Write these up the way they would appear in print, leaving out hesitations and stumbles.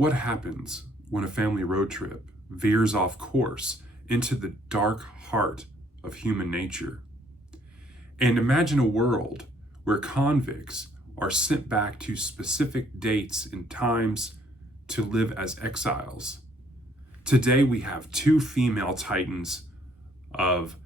What happens when a family road trip veers off course into the dark heart of human nature? And imagine a world where convicts are sent back to specific dates and times to live as exiles. Today we have two female titans of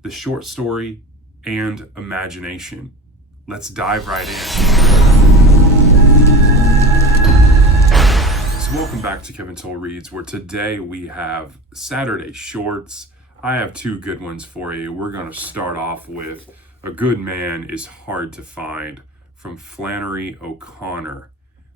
the short story and imagination. Let's dive right in. So welcome back to Kevin Toll Reads, where today we have Saturday shorts. I have two good ones for you. We're going to start off with A Good Man is Hard to Find from Flannery O'Connor.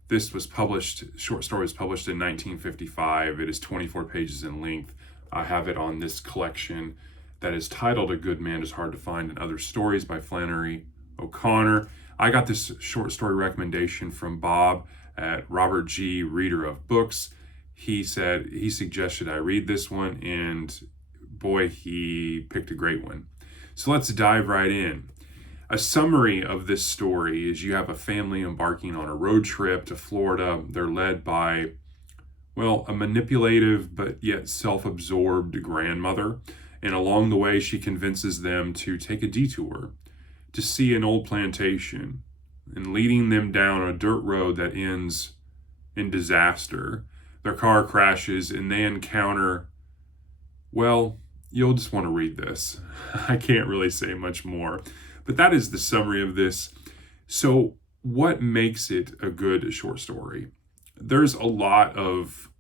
This was published, short story was published in 1955. It is 24 pages in length. I have it on this collection that is titled A Good Man is Hard to Find and Other Stories by Flannery O'Connor. I got this short story recommendation from Bob at Robert G. Reader of Books. He suggested I read this one, and boy, he picked a great one. So let's dive right in. A summary of this story is you have a family embarking on a road trip to Florida. They're led by, a manipulative but yet self-absorbed grandmother. And along the way, she convinces them to take a detour to see an old plantation, and leading them down a dirt road that ends in disaster. Their car crashes and they encounter, you'll just want to read this. I can't really say much more. But that is the summary of this. So what makes it a good short story? There's a lot of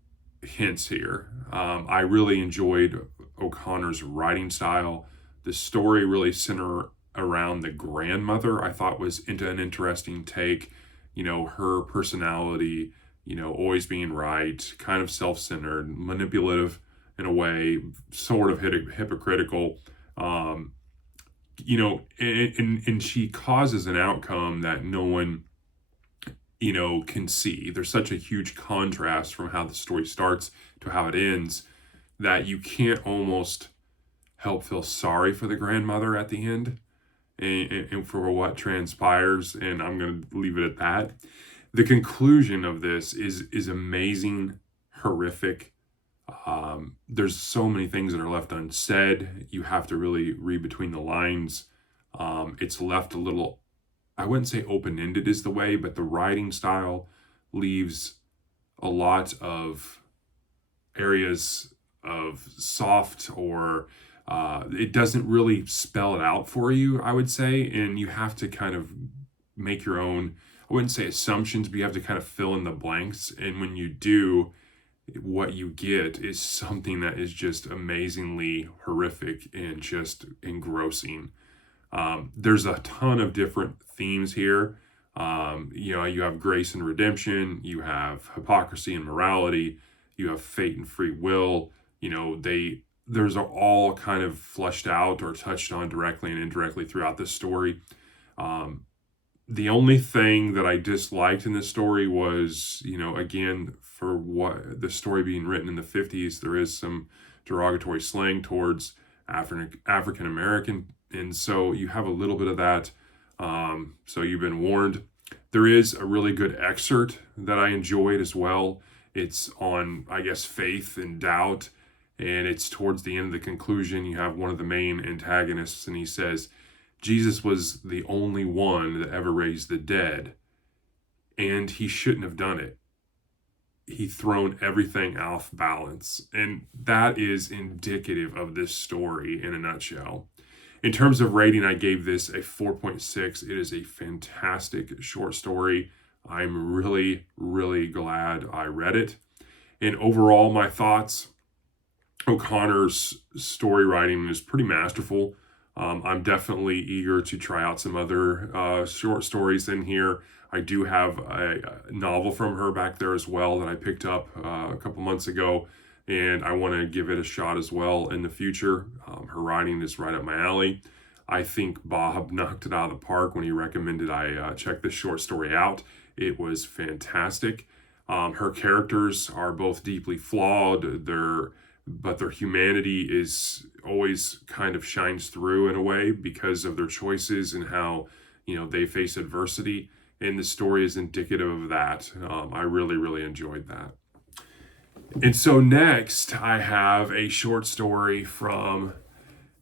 hints here. I really enjoyed O'Connor's writing style. The story really centered around the grandmother. I thought was into an interesting take. Her personality, always being right, kind of self-centered, manipulative in a way, sort of hypocritical. And she causes an outcome that no one, can see. There's such a huge contrast from how the story starts to how it ends that you can't almost help feel sorry for the grandmother at the end and for what transpires. And I'm going to leave it at that. The conclusion of this is amazing, horrific. There's so many things that are left unsaid. You have to really read between the lines. It's left a little, I wouldn't say open-ended is the way, but the writing style leaves a lot of areas of soft, or it doesn't really spell it out for you, I would say. And you have to kind of make your own, I wouldn't say assumptions, but you have to kind of fill in the blanks. And when you do, what you get is something that is just amazingly horrific and just engrossing. There's a ton of different themes here. You have grace and redemption, you have hypocrisy and morality, you have fate and free will. There's all kind of fleshed out or touched on directly and indirectly throughout this story. The only thing that I disliked in this story was, again, for what the story being written in the 50s, there is some derogatory slang towards African American. And so you have a little bit of that. So you've been warned. There is a really good excerpt that I enjoyed as well. It's on, faith and doubt. And it's towards the end of the conclusion. You have one of the main antagonists, and he says, Jesus was the only one that ever raised the dead, and he shouldn't have done it. He thrown everything off balance. And that is indicative of this story in a nutshell. In terms of rating, I gave this a 4.6. It is a fantastic short story. I'm really, really glad I read it. And overall, my thoughts, O'Connor's story writing is pretty masterful. I'm definitely eager to try out some other short stories in here. I do have a novel from her back there as well that I picked up a couple months ago, and I want to give it a shot as well in the future. Her writing is right up my alley. I think Bob knocked it out of the park when he recommended I check this short story out. It was fantastic. Her characters are both deeply flawed. But their humanity is always kind of shines through in a way because of their choices and how, they face adversity. And the story is indicative of that. I really, really enjoyed that. And so next, I have a short story from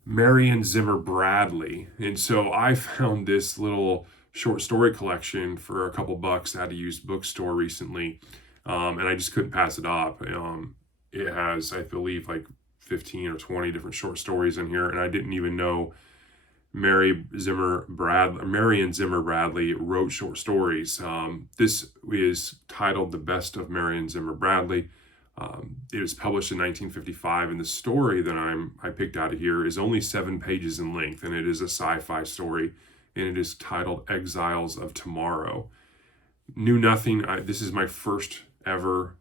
Marion Zimmer Bradley. And so I found this little short story collection for a couple bucks at a used bookstore recently, and I just couldn't pass it up. It has, I believe, like 15 or 20 different short stories in here, and I didn't even know Marion Zimmer Bradley wrote short stories. This is titled "The Best of Marion Zimmer Bradley." It was published in 1955, and the story that I picked out of here is only 7 pages in length, and it is a sci-fi story, and it is titled "Exiles of Tomorrow." Knew nothing. This is my first ever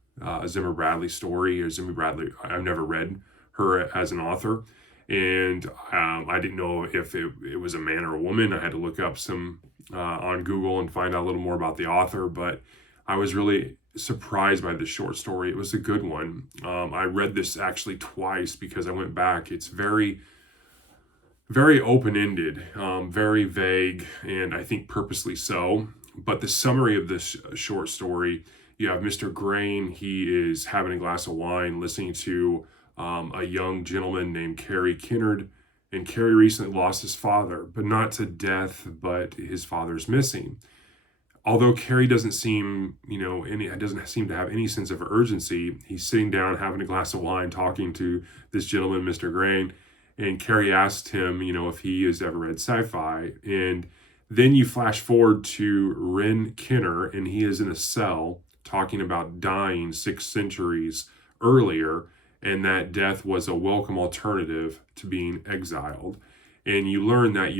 Zimmer Bradley story. Or Zimmer Bradley. I've never read her as an author, and I didn't know if it was a man or a woman. I had to look up some on Google and find out a little more about the author, but I was really surprised by this short story. It was a good one. I read this actually twice because I went back. It's very, very open-ended, very vague, and I think purposely so. But the summary of this short story, you have Mr. Grain. He is having a glass of wine, listening to a young gentleman named Carey Kennard. And Carey recently lost his father, but not to death, but his father's missing. Although Carey doesn't seem, doesn't seem to have any sense of urgency, he's sitting down having a glass of wine, talking to this gentleman, Mr. Grain, and Carey asked him, if he has ever read sci-fi. And then you flash forward to Ren Kenner, and he is in a cell talking about dying 6 centuries earlier, and that death was a welcome alternative to being exiled. And you learn that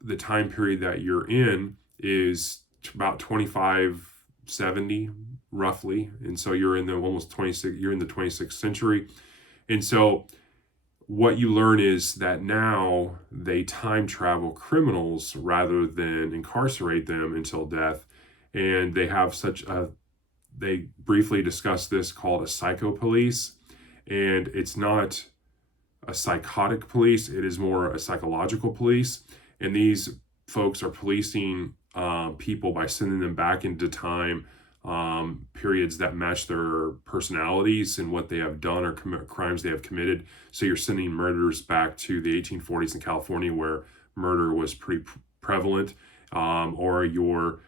the time period that you're in is about 2570 roughly, and so you're in the 26th century. And so what you learn is that now they time travel criminals rather than incarcerate them until death, and they have they briefly discuss this called a psychopolice, and it's not a psychotic police, it is more a psychological police. And these folks are policing people by sending them back into time periods that match their personalities and what they have done or crimes they have committed. So you're sending murderers back to the 1840s in California, where murder was pretty prevalent, or you're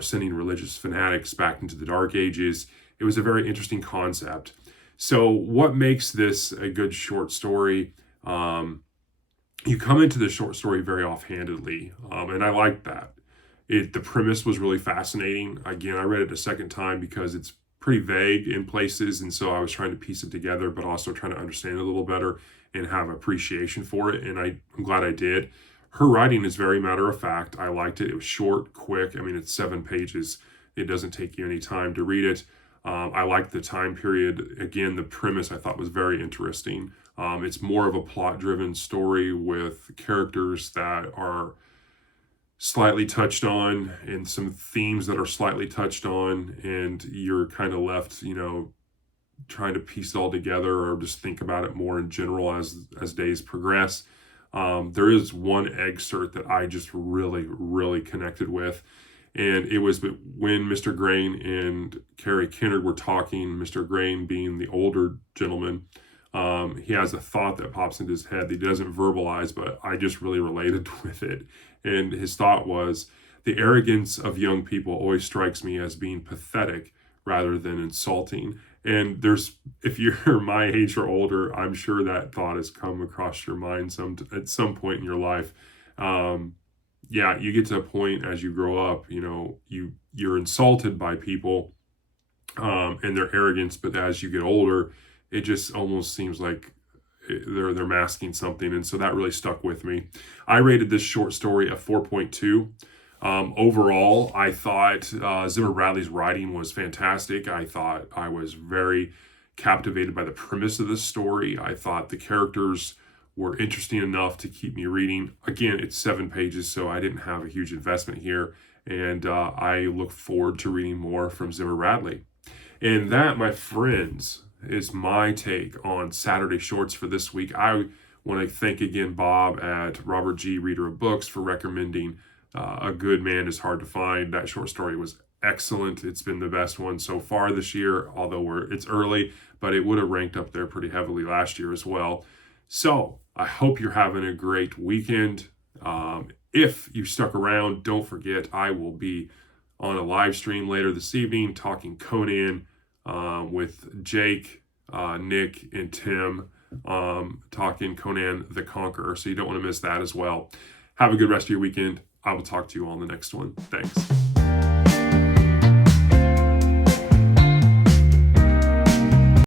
sending religious fanatics back into the Dark Ages. It was a very interesting concept. So what makes this a good short story? You come into the short story very offhandedly, and I like that. The premise was really fascinating. Again, I read it a second time because it's pretty vague in places, and so I was trying to piece it together, but also trying to understand it a little better and have appreciation for it, and I'm glad I did. Her writing is very matter of fact. I liked it. It was short, quick. I mean, it's 7 pages. It doesn't take you any time to read it. I liked the time period. Again, the premise I thought was very interesting. It's more of a plot-driven story with characters that are slightly touched on and some themes that are slightly touched on, and you're kind of left, trying to piece it all together or just think about it more in general as days progress. There is one excerpt that I just really, really connected with, and it was when Mr. Grain and Carey Kennard were talking, Mr. Grain being the older gentleman. He has a thought that pops into his head that he doesn't verbalize, but I just really related with it. And his thought was, the arrogance of young people always strikes me as being pathetic rather than insulting. And if you're my age or older, I'm sure that thought has come across your mind at some point in your life. You get to a point as you grow up, you're insulted by people and their arrogance, but as you get older, it just almost seems like they're masking something, and so that really stuck with me. I rated this short story a 4.2. Overall, I thought Zimmer Bradley's writing was fantastic. I thought I was very captivated by the premise of this story. I thought the characters were interesting enough to keep me reading. Again, it's 7 pages, so I didn't have a huge investment here, and I look forward to reading more from Zimmer Bradley. And that, my friends, is my take on Saturday Shorts for this week. I want to thank again Bob at Robert G. Reader of Books for recommending A Good Man Is Hard to Find. That short story was excellent. It's been the best one so far this year, although it's early, but it would have ranked up there pretty heavily last year as well. So I hope you're having a great weekend. If you stuck around, don't forget I will be on a live stream later this evening talking Conan with Jake, Nick, and Tim, talking Conan the Conqueror. So you don't want to miss that as well. Have a good rest of your weekend. I will talk to you on the next one. Thanks.